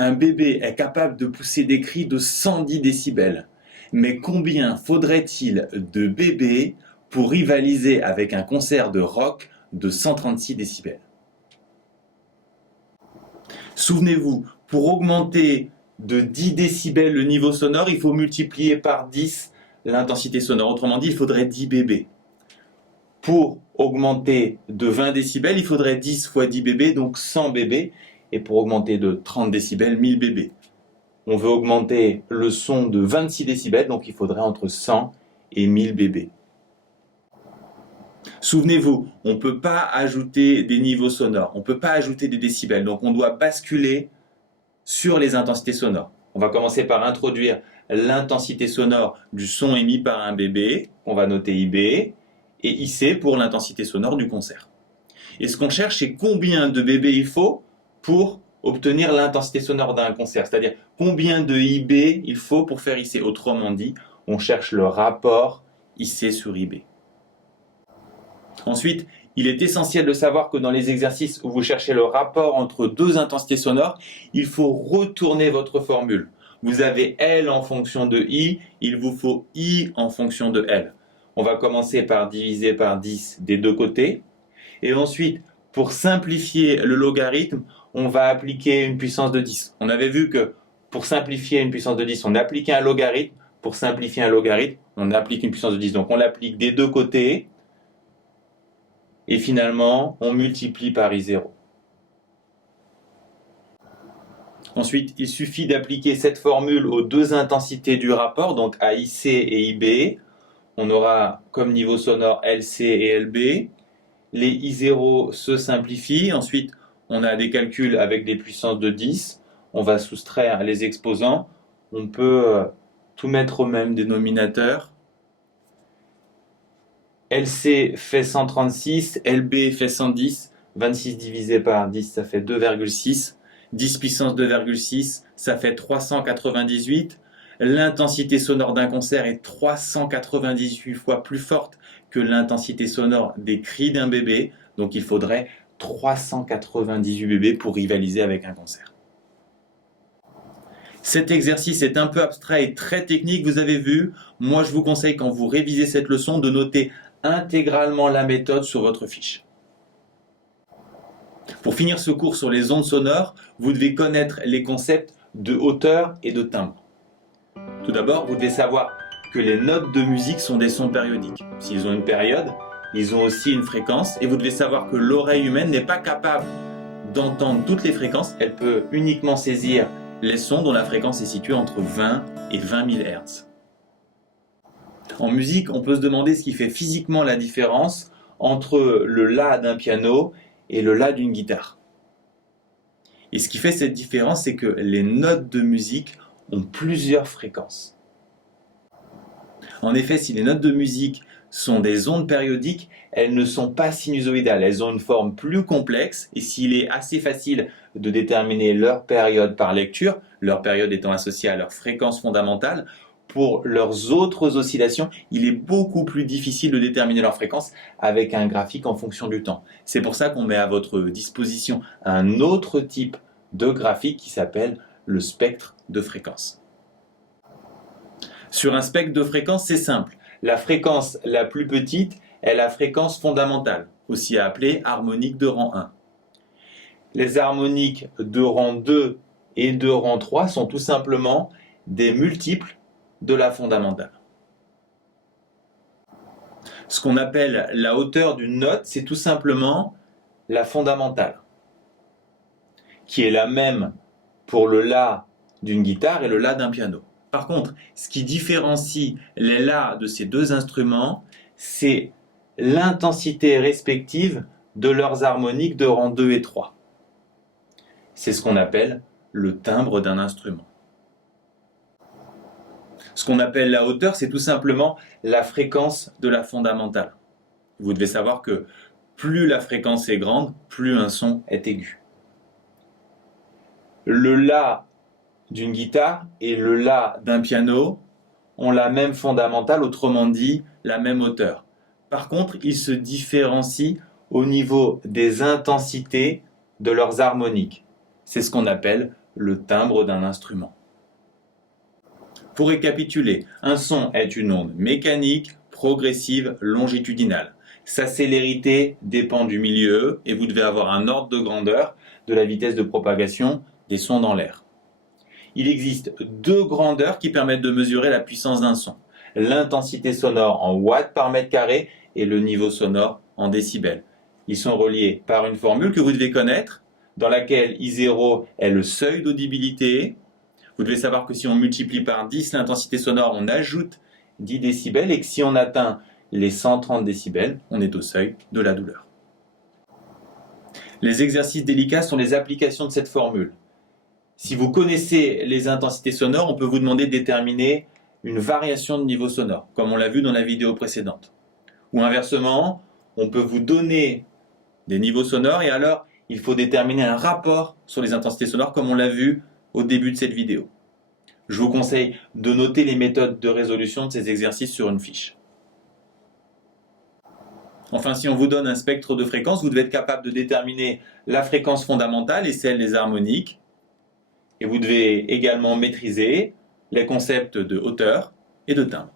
Un bébé est capable de pousser des cris de 110 décibels. Mais combien faudrait-il de bébés pour rivaliser avec un concert de rock de 136 décibels? Souvenez-vous, pour augmenter de 10 décibels le niveau sonore, il faut multiplier par 10 l'intensité sonore. Autrement dit, il faudrait 10 bébés. Pour augmenter de 20 décibels, il faudrait 10 fois 10 bébés, donc 100 bébés. Et pour augmenter de 30 décibels, 1000 bébés. On veut augmenter le son de 26 décibels, donc il faudrait entre 100 et 1000 bébés. Souvenez-vous, on ne peut pas ajouter des niveaux sonores, on ne peut pas ajouter des décibels, donc on doit basculer sur les intensités sonores. On va commencer par introduire l'intensité sonore du son émis par un bébé, qu'on va noter IB, et IC pour l'intensité sonore du concert. Et ce qu'on cherche, c'est combien de bébés il faut pour obtenir l'intensité sonore d'un concert, c'est-à-dire combien de IB il faut pour faire IC. Autrement dit, on cherche le rapport IC sur IB. Ensuite, il est essentiel de savoir que dans les exercices où vous cherchez le rapport entre deux intensités sonores, il faut retourner votre formule. Vous avez L en fonction de I, il vous faut I en fonction de L. On va commencer par diviser par 10 des deux côtés. Et ensuite, pour simplifier le logarithme, on va appliquer une puissance de 10. On avait vu que pour simplifier une puissance de 10, on appliquait un logarithme. Pour simplifier un logarithme, on applique une puissance de 10. Donc on l'applique des deux côtés. Et finalement, on multiplie par I0. Ensuite, il suffit d'appliquer cette formule aux deux intensités du rapport, donc à IC et IB. On aura comme niveau sonore LC et LB. Les I0 se simplifient. Ensuite, on a des calculs avec des puissances de 10. On va soustraire les exposants. On peut tout mettre au même dénominateur. LC fait 136, LB fait 110. 26 divisé par 10, ça fait 2,6. 10 puissance 2,6, ça fait 398. L'intensité sonore d'un concert est 398 fois plus forte que l'intensité sonore des cris d'un bébé. Donc il faudrait 398 bébés pour rivaliser avec un concert. Cet exercice est un peu abstrait et très technique, vous avez vu. Moi, je vous conseille, quand vous révisez cette leçon, de noter intégralement la méthode sur votre fiche. Pour finir ce cours sur les ondes sonores, vous devez connaître les concepts de hauteur et de timbre. Tout d'abord, vous devez savoir que les notes de musique sont des sons périodiques. S'ils ont une période, ils ont aussi une fréquence. Et vous devez savoir que l'oreille humaine n'est pas capable d'entendre toutes les fréquences. Elle peut uniquement saisir les sons dont la fréquence est située entre 20 et 20 000 Hz. En musique, on peut se demander ce qui fait physiquement la différence entre le La d'un piano et le La d'une guitare. Et ce qui fait cette différence, c'est que les notes de musique ont plusieurs fréquences. En effet, si les notes de musique sont des ondes périodiques, elles ne sont pas sinusoïdales, elles ont une forme plus complexe, et s'il est assez facile de déterminer leur période par lecture, leur période étant associée à leur fréquence fondamentale, pour leurs autres oscillations, il est beaucoup plus difficile de déterminer leur fréquence avec un graphique en fonction du temps. C'est pour ça qu'on met à votre disposition un autre type de graphique qui s'appelle le spectre de fréquence. Sur un spectre de fréquence, c'est simple. La fréquence la plus petite est la fréquence fondamentale, aussi appelée harmonique de rang 1. Les harmoniques de rang 2 et de rang 3 sont tout simplement des multiples de la fondamentale. Ce qu'on appelle la hauteur d'une note, c'est tout simplement la fondamentale, qui est la même pour le La d'une guitare et le La d'un piano. Par contre, ce qui différencie les La de ces deux instruments, c'est l'intensité respective de leurs harmoniques de rang 2 et 3. C'est ce qu'on appelle le timbre d'un instrument. Ce qu'on appelle la hauteur, c'est tout simplement la fréquence de la fondamentale. Vous devez savoir que plus la fréquence est grande, plus un son est aigu. Le La d'une guitare et le La d'un piano ont la même fondamentale, autrement dit, la même hauteur. Par contre, ils se différencient au niveau des intensités de leurs harmoniques. C'est ce qu'on appelle le timbre d'un instrument. Pour récapituler, un son est une onde mécanique, progressive, longitudinale. Sa célérité dépend du milieu et vous devez avoir un ordre de grandeur de la vitesse de propagation des sons dans l'air. Il existe deux grandeurs qui permettent de mesurer la puissance d'un son. L'intensité sonore en watts par mètre carré et le niveau sonore en décibels. Ils sont reliés par une formule que vous devez connaître, dans laquelle I0 est le seuil d'audibilité. Vous devez savoir que si on multiplie par 10 l'intensité sonore, on ajoute 10 décibels et que si on atteint les 130 décibels, on est au seuil de la douleur. Les exercices délicats sont les applications de cette formule. Si vous connaissez les intensités sonores, on peut vous demander de déterminer une variation de niveau sonore, comme on l'a vu dans la vidéo précédente. Ou inversement, on peut vous donner des niveaux sonores et alors il faut déterminer un rapport sur les intensités sonores, comme on l'a vu au début de cette vidéo. Je vous conseille de noter les méthodes de résolution de ces exercices sur une fiche. Enfin, si on vous donne un spectre de fréquences, vous devez être capable de déterminer la fréquence fondamentale et celle des harmoniques. Et vous devez également maîtriser les concepts de hauteur et de timbre.